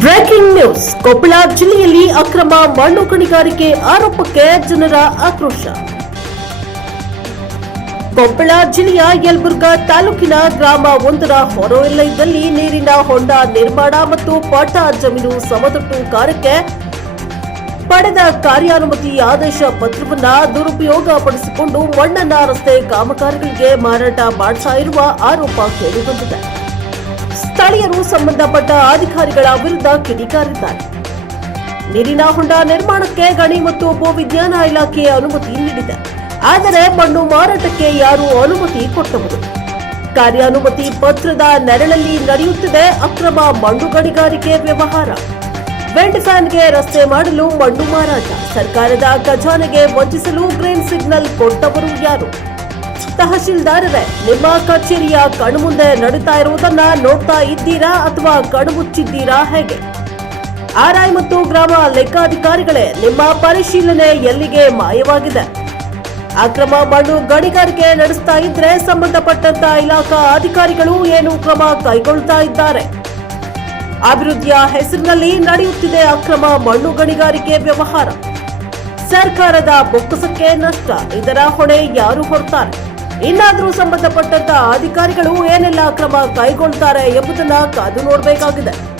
Breaking news, Koppal ಜಿಲ್ಲೆಯಲ್ಲಿ ಅಕ್ರಮ ಮಣ್ಣು ಗಣಿಗಾರಿಕೆ ಆರೋಪಕ್ಕೆ ಜನರ ಆಕ್ರೋಶ. ಕೊಪ್ಪಳ ಜಿಲ್ಲೆಯ ಯಲಬುರ್ಗಾ ತಾಲೂಕಿನ ಗ್ರಾಮ ಒಂದರ ಹೊರವಲಯದಲ್ಲಿ ನೀರಿನ ಹೊಂಡ ನಿರ್ಮಾಣ ಮತ್ತು ಪಾಠ ಜಮೀನು ಸಮತಟ್ಟು ಕಾರ್ಯಕ್ಕೆ ಪಡೆದ ಕಾರ್ಯಾನುಮತಿ ಆದೇಶ ಪತ್ರವನ್ನ ದುರುಪಯೋಗ ಪಡಿಸಿಕೊಂಡು ಮಣ್ಣನ್ನ ರಸ್ತೆ ಕಾಮಗಾರಿಗಳಿಗೆ ಮಾರಾಟ ಇರುವ ಆರೋಪ ಕೇಳಿಬಂದಿದೆ. ಸ್ಥಳೀಯರು ಸಂಬಂಧಪಟ್ಟ ಅಧಿಕಾರಿಗಳ ವಿರುದ್ಧ ಕಿಡಿಕಾರಿದ್ದಾರೆ. ನೀರಿನ ಹೊಂಡ ನಿರ್ಮಾಣಕ್ಕೆ ಗಣಿ ಮತ್ತು ಭೂವಿಜ್ಞಾನ ಇಲಾಖೆ ಅನುಮತಿ ನೀಡಿದೆ. ಆದರೆ ಮಣ್ಣು ಮಾರಾಟಕ್ಕೆ ಯಾರು ಅನುಮತಿ ಕೊಟ್ಟವರು. ಕಾರ್ಯಾನುಮತಿ ಪತ್ರದ ನೆರಳಲ್ಲಿ ನಡೆಯುತ್ತಿದೆ ಅಕ್ರಮ ಮಣ್ಣು ಗಣಿಗಾರಿಕೆ ವ್ಯವಹಾರ. ವೆಂಡ್ ಫ್ಯಾನ್ಗೆ ರಸ್ತೆ ಮಾಡಲು ಮಣ್ಣು ಮಾರಾಟ. ಸರ್ಕಾರದ ಖಜಾನೆಗೆ ವಂಚಿಸಲು ಗ್ರೀನ್ ಸಿಗ್ನಲ್ ಕೊಟ್ಟವರು ಯಾರು? ತಹಶೀಲ್ದಾರರೇ, ನಿಮ್ಮ ಕಚೇರಿಯ ಕಣ್ಮುಂದೆ ನಡೀತಾ ಇರುವುದನ್ನ ನೋಡ್ತಾ ಇದ್ದೀರಾ ಅಥವಾ ಕಣ್ಮುಚ್ಚಿದ್ದೀರಾ ಹೇಗೆ? ಆರ್ಐ ಮತ್ತು ಗ್ರಾಮ ಲೆಕ್ಕಾಧಿಕಾರಿಗಳೇ, ನಿಮ್ಮ ಪರಿಶೀಲನೆ ಎಲ್ಲಿಗೆ ಮಾಯವಾಗಿದೆ? ಅಕ್ರಮ ಮಣ್ಣು ಗಣಿಗಾರಿಕೆ ನಡೆಸ್ತಾ ಇದ್ರೆ ಸಂಬಂಧಪಟ್ಟಂತ ಇಲಾಖಾ ಅಧಿಕಾರಿಗಳು ಏನು ಕ್ರಮ ಕೈಗೊಳ್ತಾ ಇದ್ದಾರೆ? ಅಭಿವೃದ್ಧಿಯ ಹೆಸರಿನಲ್ಲಿ ನಡೆಯುತ್ತಿದೆ ಅಕ್ರಮ ಮಣ್ಣು ಗಣಿಗಾರಿಕೆ ವ್ಯವಹಾರ. ಸರ್ಕಾರದ ಬೊಕ್ಕಸಕ್ಕೆ ನಷ್ಟ, ಇದರ ಹೊಣೆ ಯಾರು ಹೊರ್ತಾರೆ? ಇನ್ನಾದರೂ ಸಂಬಂಧಪಟ್ಟಂತ ಅಧಿಕಾರಿಗಳು ಏನೆಲ್ಲ ಕ್ರಮ ಕೈಗೊಳ್ತಾರೆ ಎಂಬುದನ್ನ ಕಾದು ನೋಡಬೇಕಾಗಿದೆ.